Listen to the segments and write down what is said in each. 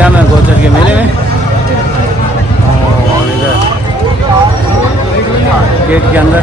गया मैं गोचर के मेले में और इधर गेट के अंदर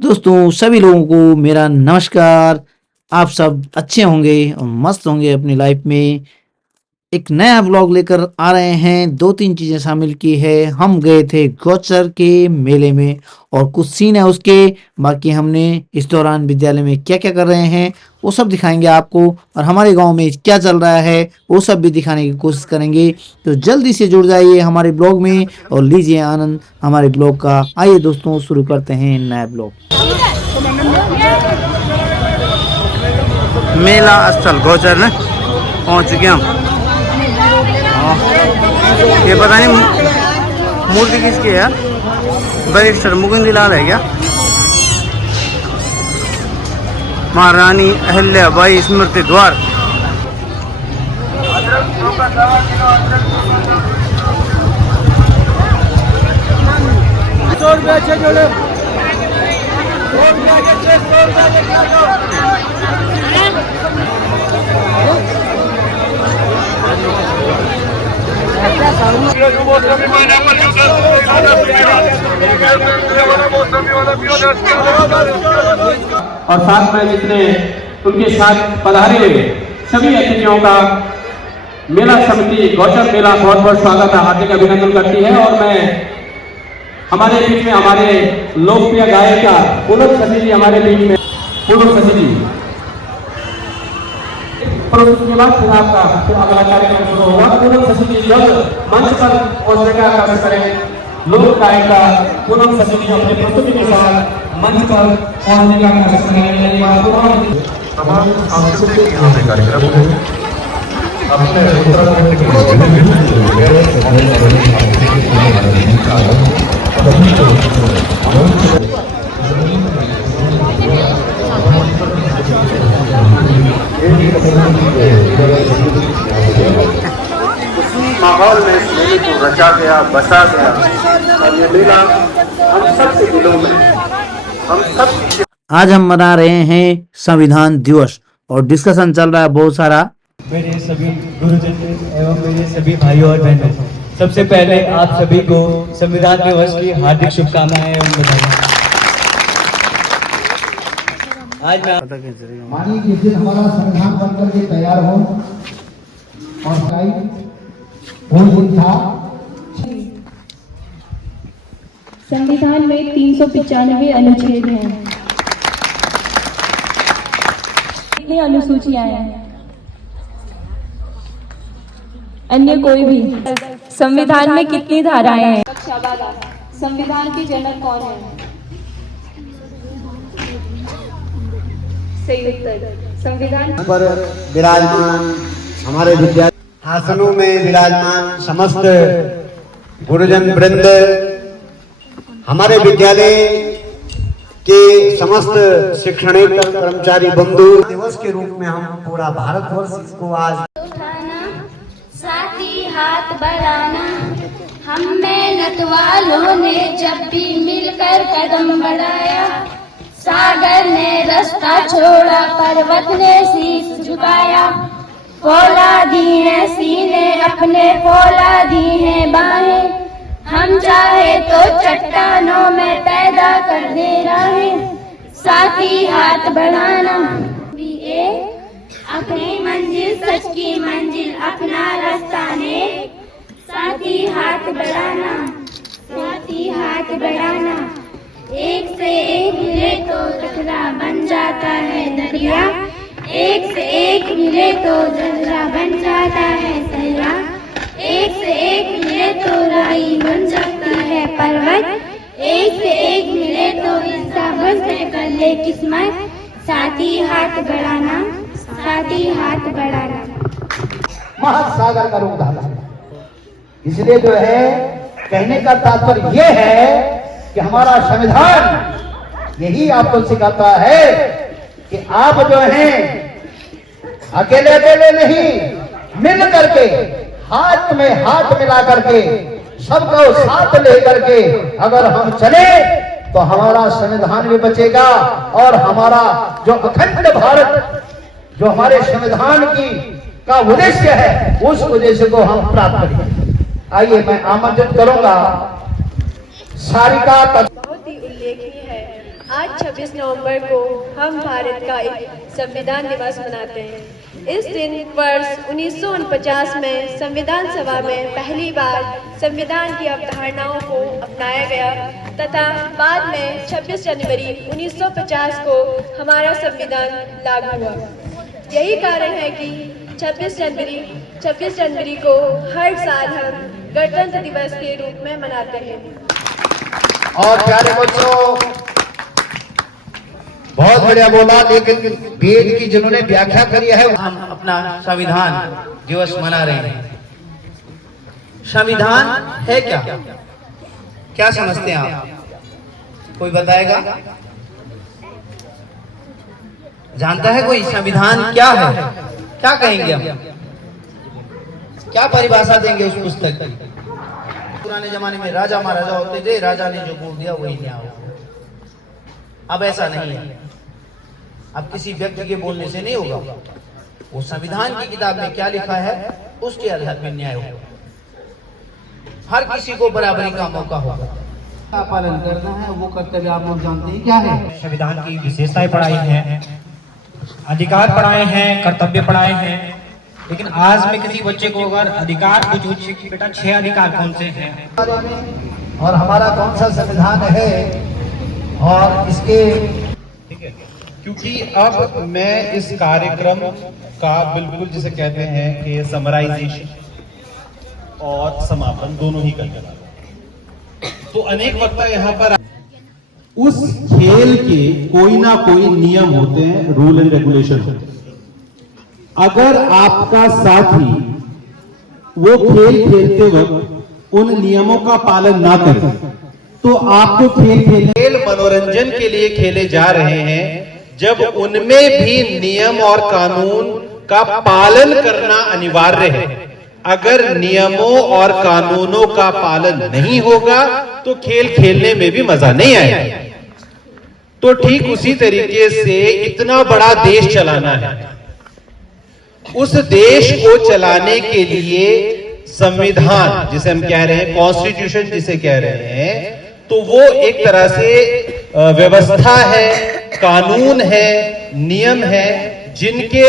दोस्तों सभी लोगों को मेरा नमस्कार। आप सब अच्छे होंगे और मस्त होंगे अपनी लाइफ में। एक नया व्लॉग लेकर आ रहे हैं। 2-3 चीज़ें शामिल की है। हम गए थे गौचर के मेले में और कुछ सीन है उसके। बाकी हमने इस दौरान विद्यालय में क्या क्या कर रहे हैं वो सब दिखाएंगे आपको, और हमारे गांव में क्या चल रहा है वो सब भी दिखाने की कोशिश करेंगे। तो जल्दी से जुड़ जाइए हमारे ब्लॉग में और लीजिए आनंद हमारे ब्लॉग का। आइए दोस्तों शुरू करते हैं नया ब्लॉग। मेला स्थल गौचर में पहुंच चुके हम। ये पता नहीं मूर्ति किसकी है यार, बैरिस्टर मुकुंदलाल है क्या? महारानी अहिल्याबाई स्मृति द्वार। और साथ में जितने उनके साथ पधारे हुए सभी अतिथियों का मेला समिति गौचर मेला बहुत बहुत स्वागत है, हार्दिक अभिनंदन करती है। और मैं हमारे बीच में हमारे लोकप्रिय गायिका पूनम सती जी हमारे बीच में। पूनम सती जी के बाद फिर आपका अगला कार्यक्रम शुरू होगा। पूनम सती जी जब मंच पर पहुंचने का कष्ट करें। लोक गायिका पूनम सती जी अपनी प्रस्तुति के साथ मंच पर पहुंचने का कष्ट करें। तमाम सांस्कृतिक यहाँ पे कार्यक्रम है। अपने उत्तराखंड माहौल में इस मेले को रचा गया, बसा गया और ये मेला हम सबके दिलों में, हम सब। आज हम मना रहे हैं संविधान दिवस और डिस्कशन चल रहा है बहुत सारा। मेरे सभी गुरुजन एवं मेरे सभी भाइयों और बहनों, सबसे पहले आप सभी को संविधान दिवस की हार्दिक शुभकामनाएं एवं बधाई। आज मैं मानिए जिस दिन हमारा संविधान बनकर के तैयार हो और वो दिन था। संविधान में 395 अनुच्छेद हैं। कितनी अनुसूचियां हैं? अन्य कोई भी? संविधान में कितनी धाराएं हैं? संविधान के जनक कौन है? सही उत्तर संविधान पर विराजमान हमारे विद्यालय आसनों में विराजमान समस्त गुरुजन वृंद, हमारे विद्यालय के समस्त शैक्षणिक कर्मचारी बंधु, दिवस के रूप में हम पूरा भारतवर्ष इसको आज उठाना, साथ ही हाथ बढ़ाना। हम मेहनत वालों ने जब भी मिलकर कदम बढ़ाया, सागर ने रास्ता छोड़ा, पर्वत ने शीश झुकाया। फौलादी है सीने अपने, फौलादी है बाहें, हम चाहे तो चट्टानों में पैदा कर दे रहे। साथ ही हाथ बढ़ाना भी अपनी मंजिल, सच की मंजिल, अपना रास्ता ने। साथ ही हाथ बढ़ाना, साथ ही हाथ बढ़ाना। एक से एक मिले तो टकरा बन जाता है दरिया, एक से एक मिले तो जर्रा बन जाता है दरिया, एक से एक मिले तो राई बन सकती है पर्वत, एक से एक मिले तो इसका बस कर ले किस्मत। साथ ही हाथ बढ़ाना, साथ ही हाथ बढ़ाना। महासागर का रूप धारा। इसलिए जो है कहने का तात्पर्य यह है कि हमारा संविधान यही आपको सिखाता है कि आप जो हैं अकेले अकेले नहीं, मिल करके हाथ में हाथ मिला करके सबको साथ लेकर के अगर हम चले तो हमारा संविधान भी बचेगा और हमारा जो अखंड भारत, जो हमारे संविधान की का उद्देश्य है, उस उद्देश्य को हम प्राप्त करेंगे। आइए मैं आमंत्रित करूंगा सारिका। बहुत ही उल्लेखनीय है, आज 26 नवंबर को हम भारत का एक संविधान दिवस मनाते हैं। इस दिन वर्ष 1949 में संविधान सभा में पहली बार संविधान की अवधारणाओं को अपनाया गया तथा बाद में 26 जनवरी 1950 को हमारा संविधान लागू हुआ। यही कारण है कि 26 जनवरी को हर साल हम गणतंत्र दिवस के रूप में मनाते हैं। और प्यारे बच्चों, बहुत बढ़िया बोला, लेकिन वेद की जिन्होंने व्याख्या करी है, हम अपना संविधान दिवस मना रहे हैं। संविधान है क्या? क्या समझते हैं आप? कोई बताएगा? जानता है कोई संविधान क्या है? क्या कहेंगे हम? क्या परिभाषा देंगे उस पुस्तक की? पुराने जमाने में राजा महाराजा होते थे, राजा ने जो बोल दिया वही न्याय होगा। अब ऐसा नहीं है। अब किसी व्यक्ति के बोलने से नहीं होगा, वो संविधान की किताब में क्या लिखा है उसके आधार पर न्याय होगा। हर किसी को बराबरी का मौका होगा। का पालन करना है, वो कर्तव्य आप लोग जानते हैं क्या है। संविधान की विशेषताएं पढ़ाई हैं, अधिकार पढ़ाए हैं, कर्तव्य पढ़ाए हैं, लेकिन आज में किसी बच्चे को अगर अधिकार पूछूं कि बेटा 6 अधिकार कौन से हैं और हमारा कौन सा संविधान है और इसके, ठीक है, क्योंकि अब मैं इस कार्यक्रम का बिल्कुल जिसे कहते हैं कि समराइजेशन और समापन दोनों ही करने वाला हूं। तो अनेक वक्ता यहाँ पर उस खेल के कोई ना कोई नियम होते हैं, रूल एंड रेगुलेशन होते हैं। अगर आपका साथी वो खेल खेलते वक्त उन नियमों का पालन ना करे तो आपको खेल मनोरंजन के लिए खेले जा रहे हैं, जब उनमें भी नियम और कानून का पालन करना अनिवार्य है। अगर नियमों और कानूनों का पालन नहीं होगा तो खेल खेलने में भी मजा नहीं आएगा। तो ठीक उसी तरीके से इतना बड़ा देश चलाना है, उस देश को चलाने के लिए संविधान जिसे हम कह रहे हैं, कॉन्स्टिट्यूशन जिसे कह रहे हैं, तो वो एक तरह से व्यवस्था है, कानून है, नियम है, जिनके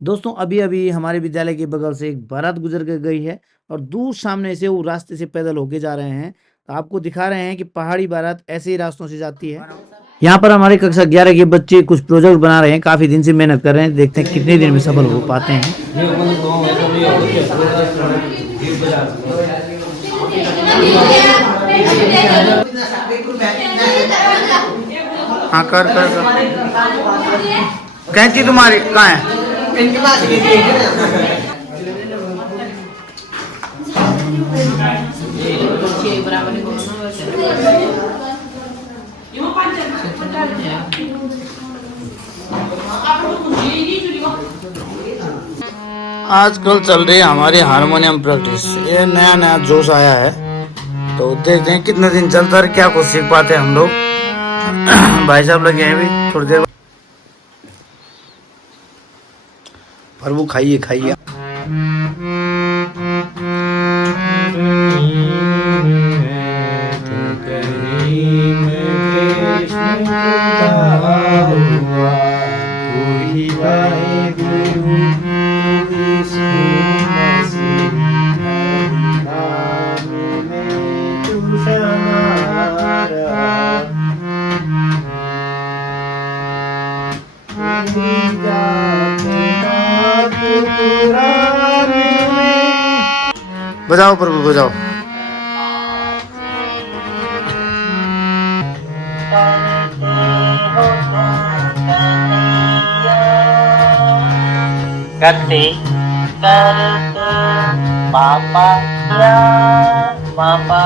दोस्तों अभी अभी हमारे विद्यालय के बगल से एक बारात गुजर कर गई है और दूर सामने से वो रास्ते से पैदल होके जा रहे हैं। तो आपको दिखा रहे हैं कि पहाड़ी बारात ऐसे ही रास्तों से जाती है। यहाँ पर हमारे कक्षा 11 के बच्चे कुछ प्रोजेक्ट बना रहे हैं, काफी दिन से मेहनत कर रहे हैं, देखते हैं कितने दिन में सफल हो पाते हैं। हाँ कर कैंची तुम्हारी कहाँ है? आजकल चल रही है हमारी हारमोनियम प्रैक्टिस, ये नया नया जोश आया है, तो देखते हैं कितने दिन चलता है, क्या कुछ सीख पाते हैं हम लोग। भाई साहब लगे हैं भी थोड़ी देर। प्रभु खाइए खाइए। बजाओ प्रभु बजाओ। करते करते पापा पापा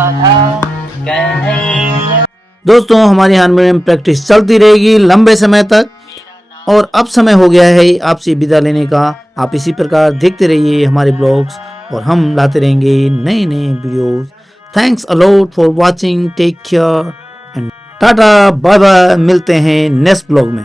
कन्हैया। दोस्तों हमारी हारमोनियम प्रैक्टिस चलती रहेगी लंबे समय तक, और अब समय हो गया है आपसे विदा लेने का। आप इसी प्रकार देखते रहिए हमारे ब्लॉग्स, और हम लाते रहेंगे नए नए videos. Thanks a lot for watching, take care and tata bye bye. मिलते हैं नेक्स्ट ब्लॉग में।